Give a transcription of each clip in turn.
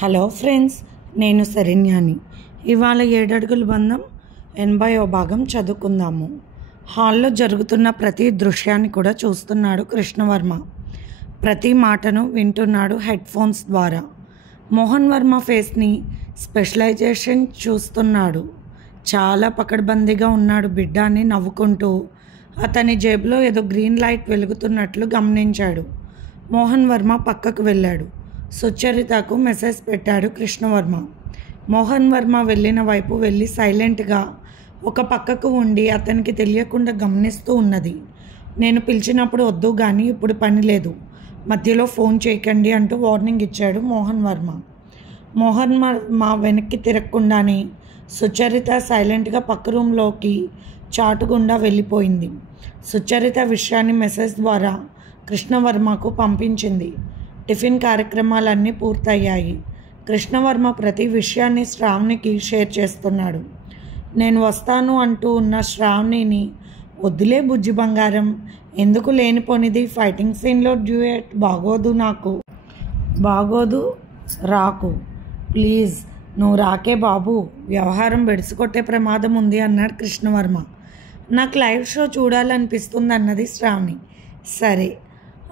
Hello friends, నేను శరణ్యాని. ఇవాళ 7 అడుగుల బంధం 80వ భాగం చదువుకుందాము. హాల్లో జరుగుతున్న ప్రతి దృశ్యాన్ని కూడా చూస్తున్నాడు కృష్ణవర్మ. ప్రతి మాటను వింటున్నాడు హెడ్ ఫోన్స్ ద్వారా. మోహన్ వర్మ ఫేస్ని స్పెషలైజేషన్ చూస్తున్నాడు. చాలా పకడ్బందీగా ఉన్నాడు బిడ్డ అని నవ్వుకుంటూ. అతని జేబులో ఏదో గ్రీన్ లైట్ వెలుగుతున్నట్లు గమనించాడు. మోహన్ వర్మ పక్కకు వెళ్ళాడు. సుచరితకు మెసేజ్ పెట్టాడు కృష్ణవర్మ. మోహన్ వర్మ వెళ్ళిన వైపు వెళ్ళి సైలెంట్గా ఒక పక్కకు ఉండి అతనికి తెలియకుండా గమనిస్తూ ఉన్నది. నేను పిలిచినప్పుడు వద్దు కానీ ఇప్పుడు పని లేదు, మధ్యలో ఫోన్ చేయకండి అంటూ వార్నింగ్ ఇచ్చాడు మోహన్ వర్మ. మోహన్ వర్మ వెనక్కి తిరగకుండానే సుచరిత సైలెంట్గా పక్క రూమ్లోకి చాటుగుండా వెళ్ళిపోయింది. సుచరిత విషయాన్ని మెసేజ్ ద్వారా కృష్ణవర్మకు పంపించింది. టిఫిన్ కార్యక్రమాలన్నీ పూర్తయ్యాయి. కృష్ణవర్మ ప్రతి విషయాన్ని శ్రావణికి షేర్ చేస్తున్నాడు. నేను వస్తాను అంటూ ఉన్న శ్రావణిని, వద్దులే బుజ్జి బంగారం, ఎందుకు లేనిపోనిది ఫైటింగ్ సీన్లో డ్యూయట్ బాగోదు, నాకు బాగోదు, రాకు ప్లీజ్, నువ్వు రాకే బాబు, వ్యవహారం బెడిసికొట్టే ప్రమాదం ఉంది అన్నాడు కృష్ణవర్మ. నాకు లైవ్ షో చూడాలనిపిస్తుంది అన్నది శ్రావణి. సరే,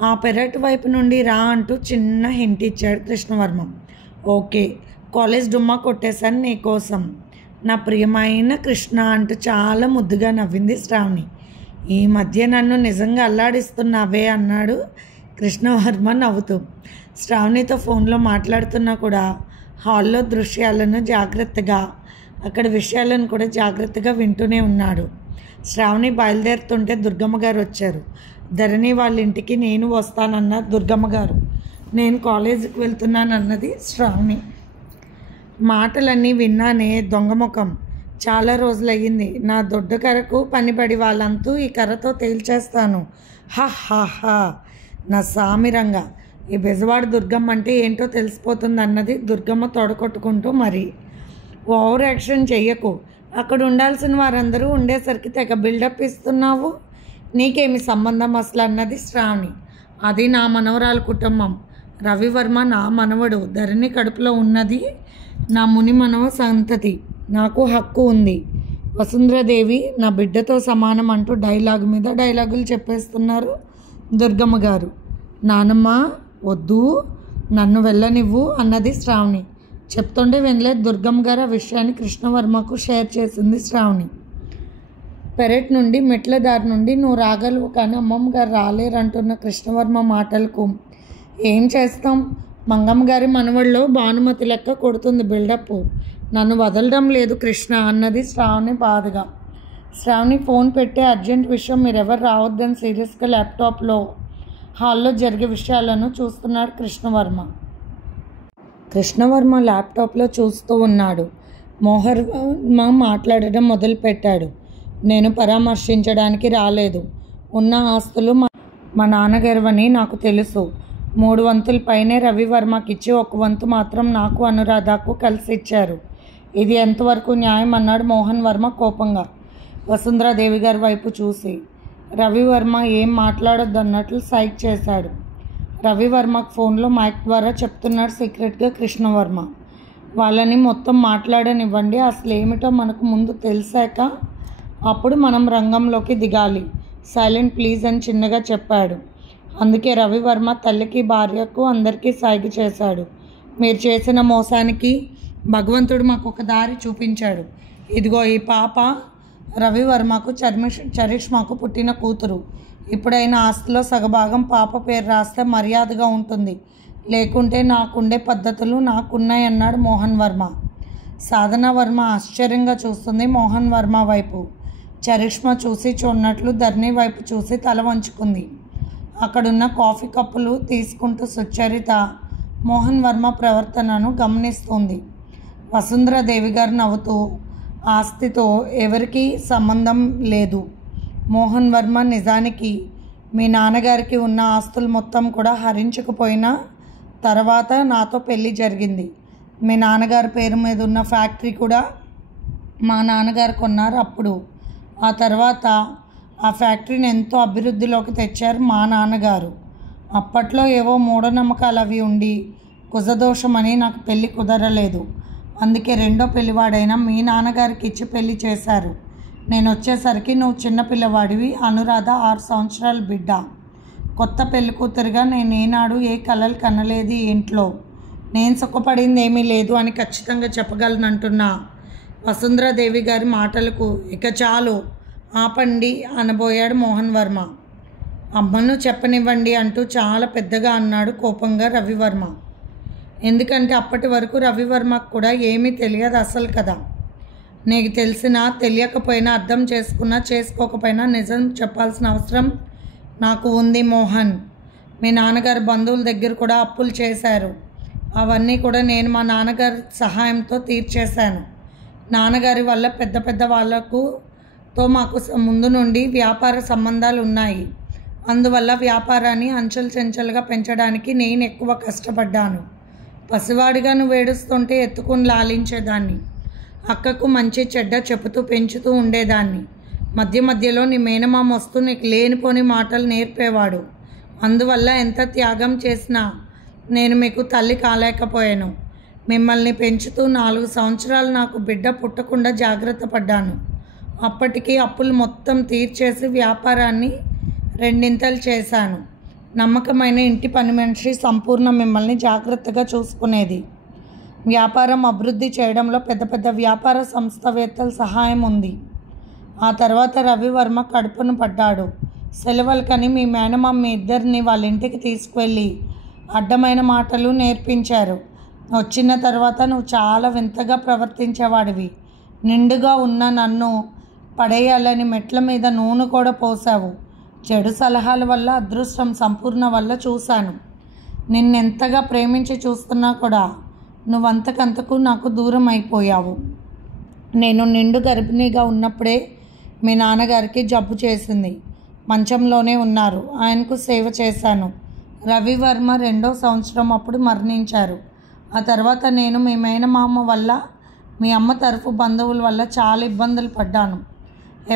ఆ పెరట్ వైపు నుండి రా అంటూ చిన్న హింట్ ఇచ్చాడు కృష్ణవర్మ. ఓకే, కాలేజ్ డుమ్మా కొట్టేశాను నీకోసం నా ప్రియమైన కృష్ణ అంటూ చాలా ముద్దుగా నవ్వింది శ్రావణి. ఈ మధ్య నన్ను నిజంగా అల్లాడిస్తున్నావే అన్నాడు కృష్ణవర్మ నవ్వుతూ. శ్రావణితో ఫోన్లో మాట్లాడుతున్నా కూడా హాల్లో దృశ్యాలను జాగ్రత్తగా, అక్కడ విషయాలను కూడా జాగ్రత్తగా వింటూనే ఉన్నాడు. శ్రావణి బయలుదేరుతుంటే దుర్గమ్మ గారు వచ్చారు. ధరణి వాళ్ళ ఇంటికి నేను వస్తానన్న దుర్గమ్మ గారు. నేను కాలేజీకి వెళ్తున్నానన్నది శ్రావణి. మాటలన్నీ విన్నానే దొంగముఖం, చాలా రోజులయ్యింది. నా దొడ్డు కర్రకు పనిపడి వాళ్ళంతూ ఈ కర్రతో తేల్చేస్తాను. హా నా సామిరంగా, ఈ బెజవాడ దుర్గమ్మ అంటే ఏంటో తెలిసిపోతుంది అన్నది దుర్గమ్మ తొడగొట్టుకుంటూ. మరి ఓవర్ యాక్షన్ చెయ్యకు, అక్కడ ఉండాల్సిన వారందరూ ఉండేసరికి తెగ బిల్డప్ ఇస్తున్నావు, నీకేమి సంబంధం అసలు అన్నది శ్రావణి. అది నా మనవరాలు కుటుంబం. రవివర్మ నా మనవడు. ధరణి కడుపులో ఉన్నది నా ముని మనవ సంతతి. నాకు హక్కు ఉంది. వసుంధరాదేవి నా బిడ్డతో సమానం అంటూ డైలాగు మీద డైలాగులు చెప్పేస్తున్నారు దుర్గమ్మ గారు. నానమ్మ వద్దు, నన్ను వెళ్ళనివ్వు అన్నది శ్రావణి. చెప్తుంటే వినలేదు దుర్గమ్మ గారు. ఆ విషయాన్ని కృష్ణవర్మకు షేర్ చేసింది శ్రావణి. పెరట్ నుండి మెట్ల దారి నుండి నువ్వు రాగలవు కానీ అమ్మమ్మ గారు రాలేరంటున్న కృష్ణవర్మ మాటలకు ఏం చేస్తాం, మంగమ్మ గారి మనవడిలో భానుమతి లెక్క కొడుతుంది బిల్డప్, నన్ను వదలడం లేదు కృష్ణ అన్నది శ్రావణి బాధగా. శ్రావణి ఫోన్ పెట్టే అర్జెంట్ విషయం, మీరెవరు రావద్దని సీరియస్గా ల్యాప్టాప్లో హాల్లో జరిగే విషయాలను చూస్తున్నాడు కృష్ణవర్మ. కృష్ణవర్మ ల్యాప్టాప్లో చూస్తూ ఉన్నాడు. మోహన్ వర్మ మాట్లాడడం మొదలుపెట్టాడు. నేను పరామర్శించడానికి రాలేదు. ఉన్న ఆస్తులు మా నాన్నగారివని నాకు తెలుసు. 3 వంతుల పైనే రవివర్మకి ఇచ్చి 1 వంతు మాత్రం నాకు అనురాధకు కలిసి ఇచ్చారు. ఇది ఎంతవరకు న్యాయం అన్నాడు మోహన్ వర్మ కోపంగా వసుంధరాదేవి గారి వైపు చూసి. రవివర్మ ఏం మాట్లాడొద్దన్నట్లు సైక్ చేశాడు. రవివర్మకు ఫోన్లో మైక్ ద్వారా చెప్తున్నాడు సీక్రెట్గా కృష్ణవర్మ. వాళ్ళని మొత్తం మాట్లాడనివ్వండి, అసలు ఏమిటో మనకు ముందు తెలిసాక అప్పుడు మనం రంగంలోకి దిగాలి. సైలెంట్ ప్లీజ్ అని చిన్నగా చెప్పాడు. అందుకే రవివర్మ తల్లికి భార్యకు అందరికీ సైగ చేశాడు. మీరు చేసిన మోసానికి భగవంతుడు మాకు ఒక దారి చూపించాడు. ఇదిగో ఈ పాప రవివర్మకు చరిష్మాకు పుట్టిన కూతురు. ఇప్పుడైనా ఆస్తిలో సగభాగం పాప పేరు రాస్తే మర్యాదగా ఉంటుంది, లేకుంటే నాకుండే పద్ధతులు నాకున్నాయి అన్నాడు మోహన్ వర్మ. సాధన వర్మ ఆశ్చర్యంగా చూస్తుంది మోహన్ వర్మ వైపు. చరిష్మా చూసి చూడనట్లు ధరణి వైపు చూసి తల వంచుకుంది. అక్కడున్న కాఫీ కప్పులు తీసుకుంటూ సుచరిత మోహన్ వర్మ ప్రవర్తనను గమనిస్తుంది. వసుంధరాదేవి గారు నవ్వుతూ, ఆస్తితో ఎవరికీ సంబంధం లేదు మోహన్ వర్మ, నిజానికి మీ నాన్నగారికి ఉన్న ఆస్తులు మొత్తం కూడా హరించకపోయినా తర్వాత నాతో పెళ్ళి జరిగింది. మీ నాన్నగారి పేరు మీద ఉన్న ఫ్యాక్టరీ కూడా మా నాన్నగారు కొన్నారు. అప్పుడు ఆ తర్వాత ఆ ఫ్యాక్టరీని ఎంతో అభివృద్ధిలోకి తెచ్చారు మా నాన్నగారు. అప్పట్లో ఏవో మూఢనమ్మకాలు అవి ఉండి కుజదోషమని నాకు పెళ్లి కుదరలేదు. అందుకే రెండో పెళ్లివాడైనా మీ నాన్నగారికి ఇచ్చి పెళ్లి చేశారు. నేను వచ్చేసరికి నువ్వు చిన్నపిల్లవాడివి. అనురాధ 6 సంవత్సరాల బిడ్డ. కొత్త పెళ్లి కూతురుగా నేనేనాడు ఏ కలలు కనలేదు ఈ ఇంట్లో. నేను సుఖపడింది ఏమీ లేదు అని ఖచ్చితంగా చెప్పగలనంటున్నా వసుంధరాదేవి గారి మాటలకు ఇక చాలు ఆపండి అనబోయాడు మోహన్ వర్మ. అమ్మను చెప్పనివ్వండి అంటూ చాలా పెద్దగా అన్నాడు కోపంగా రవివర్మ. ఎందుకంటే అప్పటి వరకు రవివర్మకు కూడా ఏమీ తెలియదు అసలు కదా. నీకు తెలిసినా తెలియకపోయినా అర్థం చేసుకున్నా చేసుకోకపోయినా నిజం చెప్పాల్సిన అవసరం నాకు ఉంది మోహన్. మీ నాన్నగారు బంధువుల దగ్గర కూడా అప్పులు చేశారు. అవన్నీ కూడా నేను మా నాన్నగారి సహాయంతో తీర్చేశాను. నాన్నగారి వల్ల పెద్ద పెద్ద వాళ్ళతో మాకు ముందు నుండి వ్యాపార సంబంధాలు ఉన్నాయి. అందువల్ల వ్యాపారాన్ని అంచెలు చెంచలుగా పెంచడానికి నేను ఎక్కువ కష్టపడ్డాను. పసివాడిగా నువ్వు ఏడుస్తుంటే ఎత్తుకుని లాలించేదాన్ని. అక్కకు మంచి చెడ్డ చెబుతూ పెంచుతూ ఉండేదాన్ని. మధ్య మధ్యలో నీ మేనమామ వస్తూ నీకు లేనిపోని మాటలు నేర్పేవాడు. అందువల్ల ఎంత త్యాగం చేసినా నేను మీకు తల్లి కాలేకపోయాను. మిమ్మల్ని పెంచుతూ 4 సంవత్సరాలు నాకు బిడ్డ పుట్టకుండా జాగ్రత్త పడ్డాను. అప్పటికి అప్పులు మొత్తం తీర్చేసి వ్యాపారాన్ని 2 చేశాను. నమ్మకమైన ఇంటి పని మనిషి సంపూర్ణ మిమ్మల్ని జాగ్రత్తగా చూసుకునేది. వ్యాపారం అభివృద్ధి చేయడంలో పెద్ద పెద్ద వ్యాపార సంస్థవేత్తల సహాయం ఉంది. ఆ తర్వాత రవివర్మ కడుపును పడ్డాడు. సెలవులకని మీ మేనమామ మీ ఇద్దరిని వాళ్ళ ఇంటికి తీసుకువెళ్ళి అడ్డమైన మాటలు నేర్పించారు. వచ్చిన తర్వాత నువ్వు చాలా వింతగా ప్రవర్తించేవాడివి. నిండుగా ఉన్న నన్ను పడేయాలని మెట్ల మీద నూనె కూడా పోసావు. చెడు సలహాల వల్ల అదృష్టం సంపూర్ణ వల్ల చూశాను. నిన్నెంతగా ప్రేమించి చూస్తున్నా కూడా నువ్వంతకంతకు నాకు దూరం అయిపోయావు. నేను నిండు గర్భిణిగా ఉన్నప్పుడే మీ నాన్నగారికి జబ్బు చేసింది. మంచంలోనే ఉన్నారు. ఆయనకు సేవ చేశాను. రవివర్మ 2వ సంవత్సరం అప్పుడు మరణించారు. ఆ తర్వాత నేను మీ మేనమామ వల్ల మీ అమ్మ తరఫు బంధువుల వల్ల చాలా ఇబ్బందులు పడ్డాను.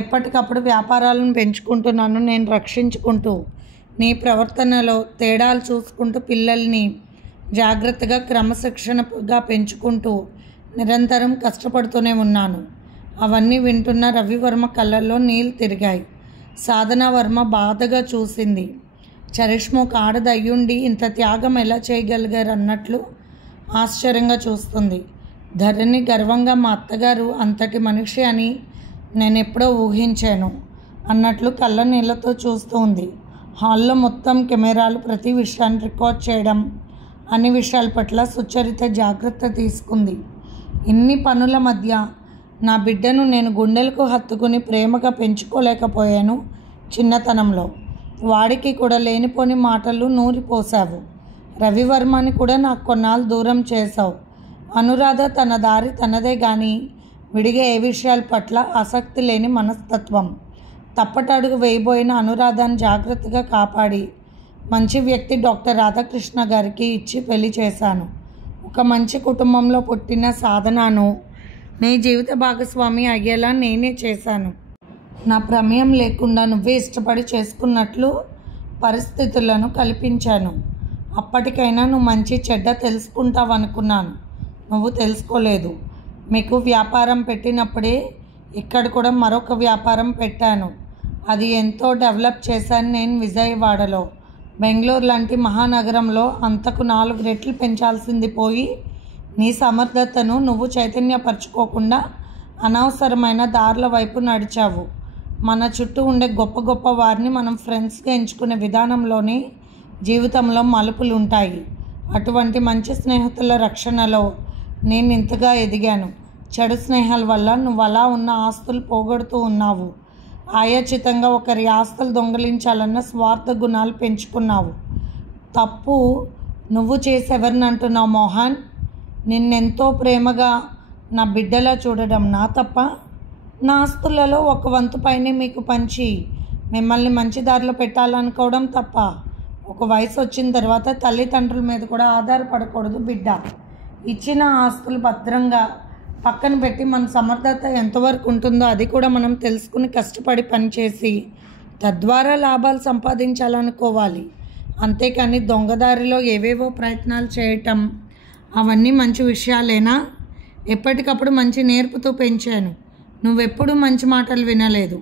ఎప్పటికప్పుడు వ్యాపారాలను పెంచుకుంటూ నన్ను నేను రక్షించుకుంటూ నీ ప్రవర్తనలో తేడాలు చూసుకుంటూ పిల్లల్ని జాగ్రత్తగా క్రమశిక్షణగా పెంచుకుంటూ నిరంతరం కష్టపడుతూనే ఉన్నాను. అవన్నీ వింటున్న రవివర్మ కళ్ళల్లో నీళ్ళు తిరిగాయి. సాధనావర్మ బాధగా చూసింది. చరిష్మకు ఆడదయ్యుండి ఇంత త్యాగం ఎలా చేయగలిగారు అన్నట్లు ఆశ్చర్యంగా చూస్తుంది. ధరణి గర్వంగా మా అత్తగారు అంతటి మనిషి అని నేను ఎప్పుడో ఊహించాను అన్నట్లు కళ్ళ నీళ్ళతో చూస్తూ ఉంది. హాల్లో మొత్తం కెమెరాలు ప్రతి విషయాన్ని రికార్డ్ చేయడం, అన్ని విషయాల పట్ల సుచరిత జాగ్రత్త తీసుకుంది. ఇన్ని పనుల మధ్య నా బిడ్డను నేను గుండెలకు హత్తుకుని ప్రేమగా పెంచుకోలేకపోయాను. చిన్నతనంలో వాడికి కూడా లేనిపోని మాటలు నూరిపోసావు. రవివర్మని కూడా నాకు కొన్నాళ్ళు దూరం చేశావు. అనురాధ తన దారి తనదే కానీ విడిగా ఏ విషయాల పట్ల ఆసక్తి లేని మనస్తత్వం. తప్పటడుగు వేయబోయిన అనురాధను జాగ్రత్తగా కాపాడి మంచి వ్యక్తి డాక్టర్ రాధాకృష్ణ గారికి ఇచ్చి పెళ్లి చేశాను. ఒక మంచి కుటుంబంలో పుట్టిన సాధనను నీ జీవిత భాగస్వామి అయ్యేలా నేనే చేశాను. నా ప్రమేయం లేకుండా నువ్వే ఇష్టపడి చేసుకున్నట్లు పరిస్థితులను కల్పించాను. అప్పటికైనా నువ్వు మంచి చెడ్డ తెలుసుకుంటావనుకున్నాను. నువ్వు తెలుసుకోలేదు. మీకు వ్యాపారం పెట్టినప్పుడే ఇక్కడ కూడా మరొక వ్యాపారం పెట్టాను. అది ఎంతో డెవలప్ చేశాను నేను విజయవాడలో. బెంగళూరు లాంటి మహానగరంలో అంతకు 4 రెట్లు పెంచాల్సింది పోయి నీ సమర్థతను నువ్వు చైతన్యపరచుకోకుండా అనవసరమైన దారుల వైపు నడిచావు. మన చుట్టూ ఉండే గొప్ప గొప్ప వారిని మనం ఫ్రెండ్స్గా ఎంచుకునే విధానంలోనే జీవితంలో మలుపులు ఉంటాయి. అటువంటి మంచి స్నేహితుల రక్షణలో నేను ఇంతగా ఎదిగాను. చెడు స్నేహాల వల్ల నువ్వు అలా ఉన్న ఆస్తులు పోగొడుతూ ఉన్నావు. ఆయాచితంగా ఒకరి ఆస్తులు దొంగిలించాలన్న స్వార్థ గుణాలు పెంచుకున్నావు. తప్పు నువ్వు చేసేవరిని అంటున్నావు మోహన్? నిన్నెంతో ప్రేమగా నా బిడ్డలా చూడడం నా తప్ప? నా ఆస్తులలో 1 వంతు పైనే మీకు పంచి మిమ్మల్ని మంచి దారిలో పెట్టాలనుకోవడం తప్ప? ఒక వయసు వచ్చిన తర్వాత తల్లిదండ్రుల మీద కూడా ఆధారపడకూడదు బిడ్డ. ఇచ్చిన ఆస్తులు భద్రంగా పక్కన పెట్టి మన సమర్థత ఎంతవరకు ఉంటుందో అది కూడా మనం తెలుసుకుని కష్టపడి పనిచేసి తద్వారా లాభాలు సంపాదించాలనుకోవాలి. అంతేకాని దొంగదారిలో ఏవేవో ప్రయత్నాలు చేయటం అవన్నీ మంచి విషయాలేనా? ఎప్పటికప్పుడు మంచి నేర్పుతూ పెంచాను. నువ్వెప్పుడూ మంచి మాటలు వినలేదు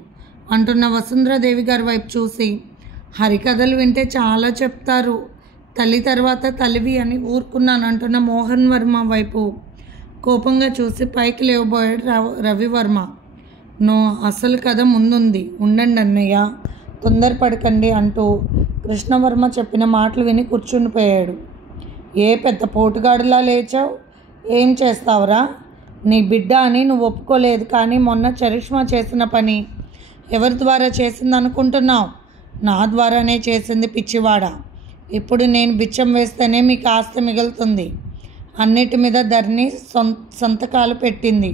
అంటున్న వసుంధరాదేవి గారి వైపు చూసి, హరికథలు వింటే చాలా చెప్తారు, తల్లి తర్వాత తల్లివి అని ఊరుకున్నాను అంటున్న మోహన్ వర్మ వైపు కోపంగా చూసి పైకి లేవబోయాడు రవివర్మ. నో, అసలు కథ ముందుంది, ఉండండి అన్నయ్య, తొందరపడకండి అంటూ కృష్ణవర్మ చెప్పిన మాటలు విని కూర్చుండిపోయాడు. ఏ పెద్ద పోటుగాడులా లేచావు? ఏం చేస్తావురా? నీ బిడ్డ అని నువ్వు ఒప్పుకోలేదు, కానీ మొన్న చరిష్మా చేసిన పని ఎవరి ద్వారా చేసింది అనుకుంటున్నావు? నా ద్వారానే చేసింది పిచ్చివాడ. ఇప్పుడు నేను బిచ్చం వేస్తేనే మీకు ఆస్తి మిగులుతుంది. అన్నిటి మీద ధరణి సంతకాలు పెట్టింది.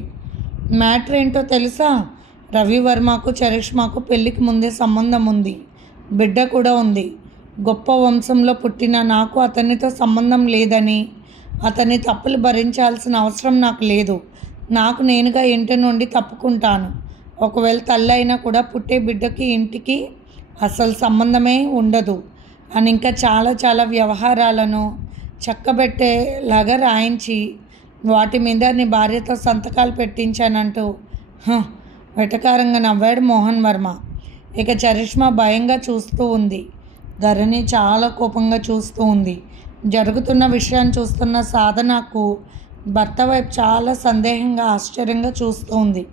మ్యాటర్ ఏంటో తెలుసా? రవివర్మకు చరిష్మాకు పెళ్ళికి ముందే సంబంధం ఉంది, బిడ్డ కూడా ఉంది. గొప్ప వంశంలో పుట్టిన నాకు అతనితో సంబంధం లేదని, అతని తప్పులు భరించాల్సిన అవసరం నాకు లేదు. నాకు నేనుగా ఇంటి నుండి తప్పుకుంటాను. ఒకవేళ తల్లి అయినా కూడా పుట్టే బిడ్డకి ఇంటికి అసలు సంబంధమే ఉండదు అని ఇంకా చాలా చాలా వ్యవహారాలను చక్కబెట్టేలాగా రాయించి వాటి మీద నీ భార్యతో సంతకాలు పెట్టించానంటూ వెటకారంగా నవ్వాడు మోహన్ వర్మ. ఇక చరిష్మా భయంగా చూస్తూ ఉంది. ధరణి చాలా కోపంగా చూస్తూ ఉంది. జరుగుతున్న విషయాన్ని చూస్తున్న సాధనకు భర్త వైపు చాలా సందేహంగా ఆశ్చర్యంగా చూస్తూ ఉంది.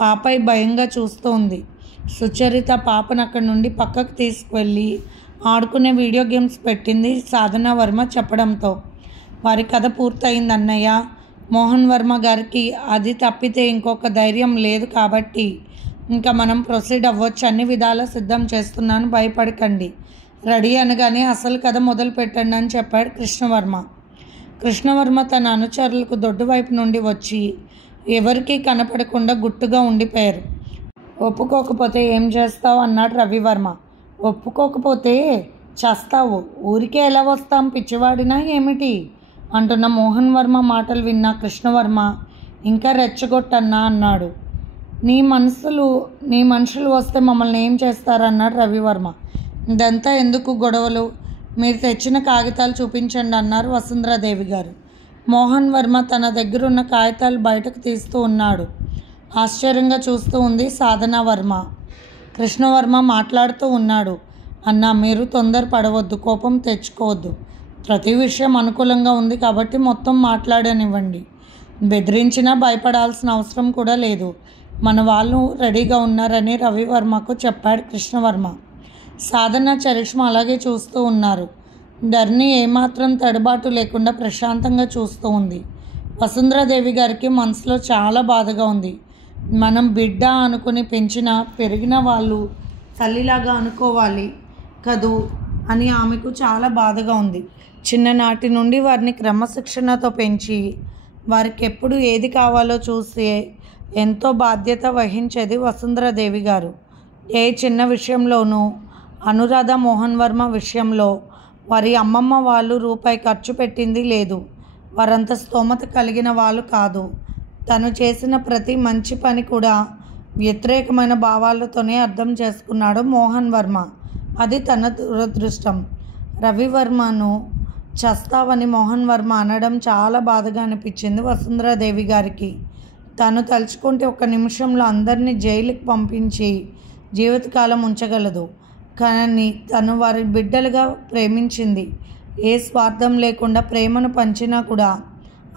పాపై భయంగా చూస్తూ ఉంది. సుచరిత పాపను అక్కడి నుండి పక్కకు తీసుకువెళ్ళి ఆడుకునే వీడియో గేమ్స్ పెట్టింది సాధన వర్మ చెప్పడంతో. వారి కథ పూర్తయింది అన్నయ్య. మోహన్ వర్మ గారికి అది తప్పితే ఇంకొక ధైర్యం లేదు కాబట్టి ఇంకా మనం ప్రొసీడ్ అవ్వచ్చు. అన్ని విధాలా సిద్ధం చేస్తున్నాను, భయపడకండి. రెడీ అనగానే అసలు కథ మొదలు పెట్టండి అని చెప్పాడు కృష్ణవర్మ. కృష్ణవర్మ తన అనుచరులకు దొడ్డు వైపు నుండి వచ్చి ఎవరికీ కనపడకుండా గుట్టుగా ఉండిపోయారు. ఒప్పుకోకపోతే ఏం చేస్తావు అన్నాడు రవివర్మ. ఒప్పుకోకపోతే చేస్తావు, ఊరికే ఎలా వస్తాం, పిచ్చివాడినా ఏమిటి అంటున్న మోహన్ వర్మ మాటలు విన్న కృష్ణవర్మ ఇంకా రెచ్చగొట్టన్నా అన్నాడు. నీ మనుషులు వస్తే మమ్మల్ని ఏం చేస్తారన్నాడు రవివర్మ. ఇదంతా ఎందుకు గొడవలు, మీరు తెచ్చిన కాగితాలు చూపించండి అన్నారు వసుంధరాదేవి గారు. మోహన్ వర్మ తన దగ్గరున్న కాగితాలు బయటకు తీస్తూ ఉన్నాడు. ఆశ్చర్యంగా చూస్తూ ఉంది సాధన వర్మ. కృష్ణవర్మ మాట్లాడుతూ ఉన్నాడు. అన్నా, మీరు తొందరపడవద్దు, కోపం తెచ్చుకోవద్దు. ప్రతి విషయం అనుకూలంగా ఉంది కాబట్టి మొత్తం మాట్లాడనివ్వండి. బెదిరించినా భయపడాల్సిన అవసరం కూడా లేదు. మన వాళ్ళు రెడీగా ఉన్నారని రవివర్మకు చెప్పాడు కృష్ణవర్మ. సాధన చరిష్మా అలాగే చూస్తూ ఉన్నారు. ధరణి ఏమాత్రం తడబాటు లేకుండా ప్రశాంతంగా చూస్తూ ఉంది. వసుంధరాదేవి గారికి మనసులో చాలా బాధగా ఉంది. మనం బిడ్డ అనుకుని పెరిగిన వాళ్ళు తల్లిలాగా అనుకోవాలి కదూ అని ఆమెకు చాలా బాధగా ఉంది. చిన్ననాటి నుండి వారిని క్రమశిక్షణతో పెంచి వారికి ఎప్పుడు ఏది కావాలో చూసి ఎంతో బాధ్యత వహించేది వసుంధరాదేవి గారు. ఏ చిన్న విషయంలోనూ అనురాధ మోహన్ వర్మ విషయంలో వారి అమ్మమ్మ వాళ్ళు రూపాయి ఖర్చు పెట్టింది లేదు. వారంత స్తోమత కలిగిన వాళ్ళు కాదు. తను చేసిన ప్రతి మంచి పని కూడా వ్యతిరేకమైన భావాలతోనే అర్థం చేసుకున్నాడు మోహన్ వర్మ. అది తన దురదృష్టం. రవివర్మను చస్తావని మోహన్ వర్మ అనడం చాలా బాధగా అనిపించింది వసుంధరాదేవి గారికి. తను తలుచుకుంటే ఒక నిమిషంలో అందరినీ జైలుకి పంపించి జీవితకాలం ఉంచగలదు. కానీ తను వారి బిడ్డలుగా ప్రేమించింది. ఏ స్వార్థం లేకుండా ప్రేమను పంచినా కూడా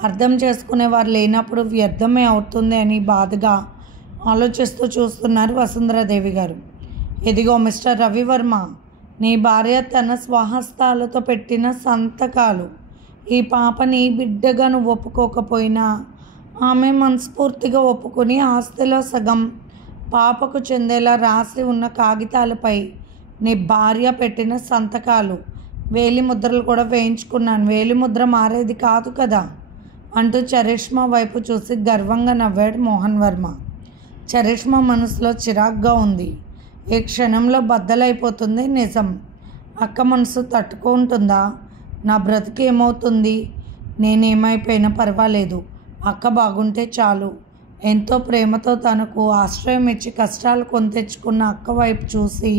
అర్థం చేసుకునేవారు లేనప్పుడు వ్యర్థమే అవుతుంది అని బాధగా ఆలోచిస్తూ చూస్తున్నారు వసుంధరాదేవి గారు. ఇదిగో మిస్టర్ రవివర్మ, నీ భార్య తన స్వహస్తాలతో పెట్టిన సంతకాలు. ఈ పాపని బిడ్డగా నువ్వు ఒప్పుకోకపోయినా ఆమె మనస్ఫూర్తిగా ఒప్పుకొని ఆస్తిలో సగం పాపకు చెందేలా రాసి ఉన్న కాగితాలపై నీ భార్య పెట్టిన సంతకాలు, వేలిముద్రలు కూడా వేయించుకున్నాను. వేలిముద్ర మారేది కాదు కదా అంటూ చరిష్మా వైపు చూసి గర్వంగా నవ్వాడు మోహన్ వర్మ. చరిష్మా మనసులో చిరాగ్గా ఉంది. ఈ క్షణంలో బద్దలైపోతుంది నిజం. అక్క మనసు తట్టుకుంటుందా? నా బ్రతికి ఏమవుతుంది? నేనేమైపోయినా పర్వాలేదు, అక్క బాగుంటే చాలు. ఎంతో ప్రేమతో తనకు ఆశ్రయం ఇచ్చి కష్టాలు కొని తెచ్చుకున్న అక్క వైపు చూసి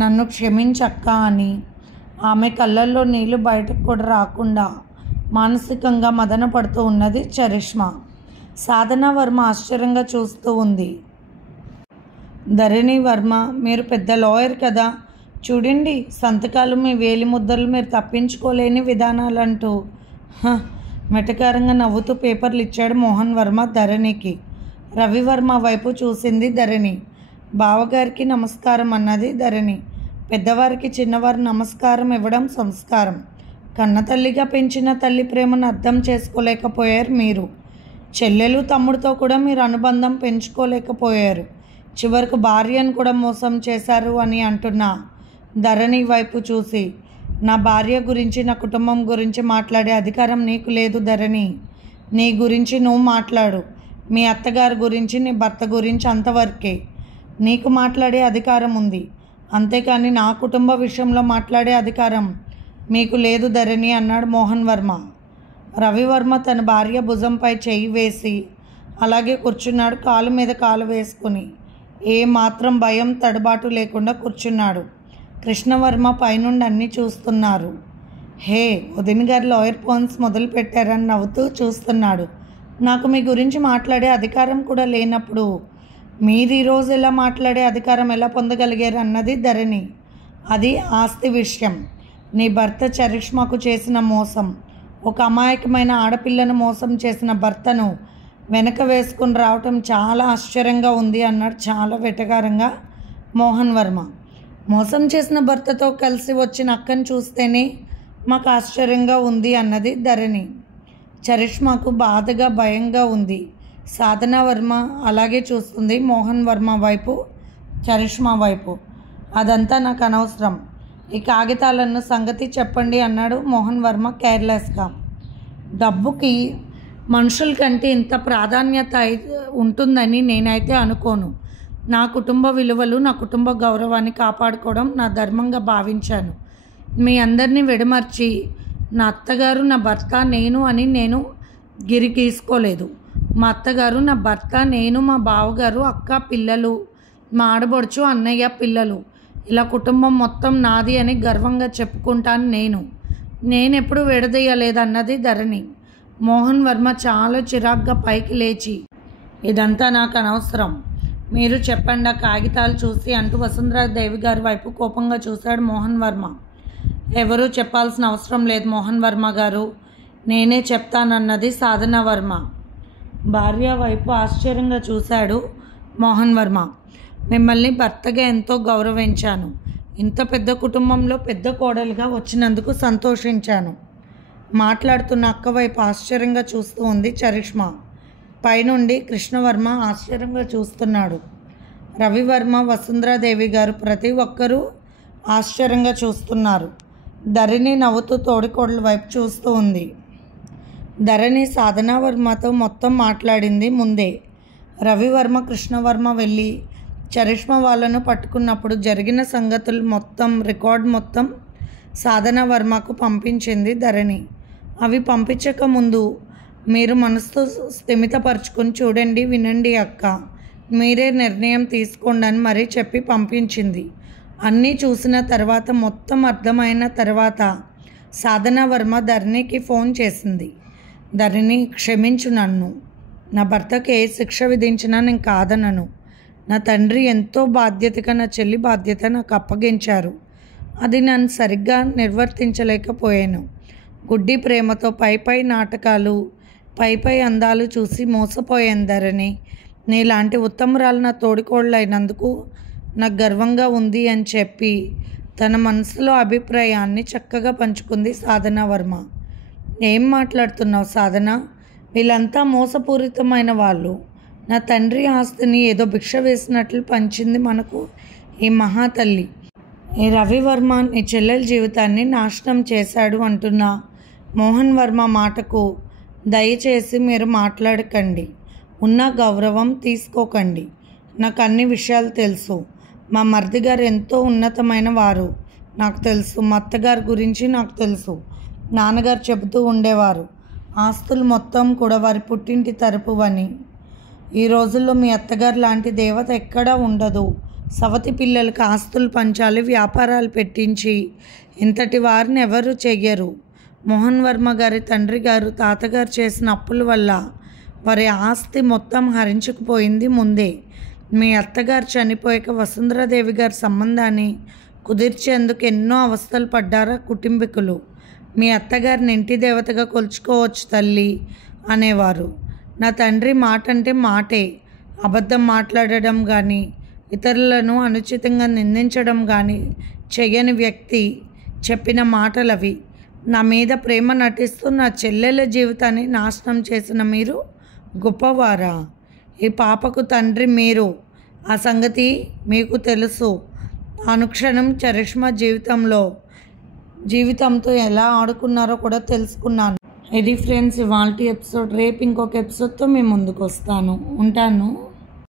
నన్ను క్షమించక్క అని ఆమె కళ్ళల్లో నీళ్లు బయటకు కూడా రాకుండా మానసికంగా మదన పడుతూ ఉన్నది చరిష్మా. సాధనా వర్మ ఆశ్చర్యంగా చూస్తూ ఉంది. ధరణి వర్మ, మీరు పెద్ద లాయర్ కదా, చూడండి సంతకాలు మీ వేలి ముద్రలు మీరు తప్పించుకోలేని విధానాలంటూ మెటకారంగా నవ్వుతూ పేపర్లు ఇచ్చాడు మోహన్ వర్మ ధరణికి. రవివర్మ వైపు చూసింది ధరణి. బావగారికి నమస్కారం అన్నది ధరణి. పెద్దవారికి చిన్నవారు నమస్కారం ఇవ్వడం సంస్కారం. కన్నతల్లిగా పెంచిన తల్లి ప్రేమను అర్థం చేసుకోలేకపోయారు మీరు. చెల్లెలు తమ్ముడితో కూడా మీరు అనుబంధం పెంచుకోలేకపోయారు. చివరకు భార్యను కూడా మోసం చేశారు అని అంటున్నా ధరణి వైపు చూసి, నా భార్య గురించి నా కుటుంబం గురించి మాట్లాడే అధికారం నీకు లేదు ధరణి. నీ గురించి నువ్వు మాట్లాడు. మీ అత్తగారి గురించి నీ భర్త గురించి అంతవరకే నీకు మాట్లాడే అధికారం ఉంది. అంతేకాని నా కుటుంబ విషయంలో మాట్లాడే అధికారం మీకు లేదు ధరణి అన్నాడు మోహన్ వర్మ. రవివర్మ తన భార్య భుజంపై చేయి వేసి అలాగే కూర్చున్నాడు, కాలు మీద కాలు వేసుకుని. ఏ మాత్రం భయం తడబాటు లేకుండా కూర్చున్నాడు. కృష్ణవర్మ పైనుండి అన్నీ చూస్తున్నారు. హే, వదిన గారు లాయర్ పోన్స్ మొదలు పెట్టారని నవ్వుతూ చూస్తున్నాడు. నాకు మీ గురించి మాట్లాడే అధికారం కూడా లేనప్పుడు మీరు ఈరోజు ఎలా మాట్లాడే అధికారం ఎలా పొందగలిగారు అన్నది ధరణి. అది ఆస్తి విషయం. నీ భర్త చరిష్మాకు చేసిన మోసం, ఒక అమాయకమైన ఆడపిల్లను మోసం చేసిన భర్తను వెనక వేసుకుని రావటం చాలా ఆశ్చర్యంగా ఉంది అన్నాడు చాలా వెటకారంగా మోహన్ వర్మ. మోసం చేసిన భర్తతో కలిసి వచ్చిన అక్కను చూస్తేనే మాకు ఆశ్చర్యంగా ఉంది అన్నది ధరణి. చరిష్మాకు బాధగా భయంగా ఉంది. సాధనా వర్మ అలాగే చూస్తుంది మోహన్ వర్మ వైపు, చరిష్మా వైపు. అదంతా నాకు అనవసరం, ఈ కాగితాలను సంగతి చెప్పండి అన్నాడు మోహన్ వర్మ కేర్లెస్గా. డబ్బుకి మనుషుల కంటే ఇంత ప్రాధాన్యత ఉంటుందని నేనైతే అనుకోను. నా కుటుంబ విలువలు, నా కుటుంబ గౌరవాన్ని కాపాడుకోవడం నా ధర్మంగా భావించాను. మీ అందరినీ విడమర్చి నా అత్తగారు నా భర్త నేను అని నేను గిరి గీసుకోలేదు. మా అత్తగారు నా భర్త, నేను మా బావగారు, అక్క, పిల్లలు, మా ఆడబడుచు, అన్నయ్య, పిల్లలు, ఇలా కుటుంబం మొత్తం నాది అని గర్వంగా చెప్పుకుంటాను. నేను ఎప్పుడు విడదీయలేదన్నది ధరణి. మోహన్ వర్మ చాలా చిరాగ్గా పైకి లేచి, ఇదంతా నాకు అనవసరం, మీరు చెప్పండి ఆ కాగితాలు చూసి అంటూ వసుంధరాదేవి గారి వైపు కోపంగా చూశాడు మోహన్ వర్మ. ఎవరూ చెప్పాల్సిన అవసరం లేదు మోహన్ వర్మ గారు, నేనే చెప్తానన్నది సాధనా వర్మ. భార్య వైపు ఆశ్చర్యంగా చూశాడు మోహన్ వర్మ. మిమ్మల్ని భర్తగా ఎంతో గౌరవించాను. ఇంత పెద్ద కుటుంబంలో పెద్ద కోడలుగా వచ్చినందుకు సంతోషించాను. మాట్లాడుతున్న అక్క వైపు ఆశ్చర్యంగా చూస్తూ ఉంది చరిష్మా. పైనుండి కృష్ణవర్మ ఆశ్చర్యంగా చూస్తున్నాడు. రవివర్మ, వసుంధరాదేవి గారు ప్రతి ఒక్కరూ ఆశ్చర్యంగా చూస్తున్నారు. ధరణి నవ్వుతూ తోడికోడల వైపు చూస్తూ ఉంది. ధరణి సాధనా వర్మతో మొత్తం మాట్లాడింది ముందే. రవివర్మ, కృష్ణవర్మ వెళ్ళి చరిష్మా వాళ్ళను పట్టుకున్నప్పుడు జరిగిన సంగతులు మొత్తం రికార్డ్ మొత్తం సాధనా వర్మకు పంపించింది ధరణి. అవి పంపించక ముందు మీరు మనసుతో స్థిమితపరుచుకొని చూడండి, వినండి అక్క, మీరే నిర్ణయం తీసుకోండి అని మరీ చెప్పి పంపించింది. అన్నీ చూసిన తర్వాత మొత్తం అర్థమైన తర్వాత సాధనా వర్మ ధరణికి ఫోన్ చేసింది. ధరణి, క్షమించు నన్ను. నా భర్తకి ఏ శిక్ష విధించినా నేను కాదనను. నా తండ్రి ఎంతో బాధ్యతగా నా చెల్లి బాధ్యత నాకు అప్పగించారు. అది నన్ను సరిగ్గా నిర్వర్తించలేకపోయాను. గుడ్డి ప్రేమతో పై నాటకాలు, పై అందాలు చూసి మోసపోయాను ధరణి. నీలాంటి ఉత్తమరాలు నా తోడికోళ్ళైనందుకు నాకు గర్వంగా ఉంది అని చెప్పి తన మనసులో అభిప్రాయాన్ని చక్కగా పంచుకుంది సాధనా వర్మ. ఏం మాట్లాడుతున్నావు సాధన? వీళ్ళంతా మోసపూరితమైన వాళ్ళు. నా తండ్రి ఆస్తిని ఏదో భిక్ష వేసినట్లు పంచింది మనకు ఈ మహాతల్లి. ఈ రవివర్మ నీ చెల్లెల జీవితాన్ని నాశనం చేశాడు అంటున్నా మోహన్ వర్మ మాటకు దయచేసి మీరు మాట్లాడకండి. ఉన్న గౌరవం తీసుకోకండి. నాకు అన్ని విషయాలు తెలుసు. మా మరిది గారు ఎంతో ఉన్నతమైన వారు నాకు తెలుసు. మా అత్తగారి గురించి నాకు తెలుసు. నాన్నగారు చెబుతూ ఉండేవారు, ఆస్తులు మొత్తం కూడా వారి పుట్టింటి తరపువని. ఈ రోజుల్లో మీ అత్తగారు లాంటి దేవత ఎక్కడా ఉండదు. సవతి పిల్లలకి ఆస్తులు పంచాలి, వ్యాపారాలు పెట్టించి ఇంతటి వారిని ఎవరు చెయ్యరు. మోహన్ వర్మ గారి తండ్రి గారు తాతగారు చేసిన అప్పుల వల్ల వారి ఆస్తి మొత్తం హరించుకుపోయింది ముందే. మీ అత్తగారు చనిపోయాక వసుంధరాదేవి గారి సంబంధాన్ని కుదిర్చేందుకు ఎన్నో అవస్థలు పడ్డారా కుటుంబీకులు. మీ అత్తగారిని ఇంటి దేవతగా కొలుచుకోవచ్చు తల్లి అనేవారు. నా తండ్రి మాట అంటే మాటే, అబద్ధం మాట్లాడడం కానీ ఇతరులను అనుచితంగా నిందించడం కానీ చెయ్యని వ్యక్తి చెప్పిన మాటలవి. నా మీద ప్రేమ నటిస్తూ నా చెల్లెల జీవితాన్ని నాశనం చేసిన మీరు గొప్పవారా? ఈ పాపకు తండ్రి మీరు, ఆ సంగతి మీకు తెలుసు. అనుక్షణం చరిష్మా జీవితంతో ఎలా ఆడుకున్నారో కూడా తెలుసుకున్నాను. ఇది ఫ్రెండ్స్ ఇవాల్టి ఎపిసోడ్. రేపు ఇంకొక ఎపిసోడ్తో మీ ముందుకు వస్తాను. ఉంటాను.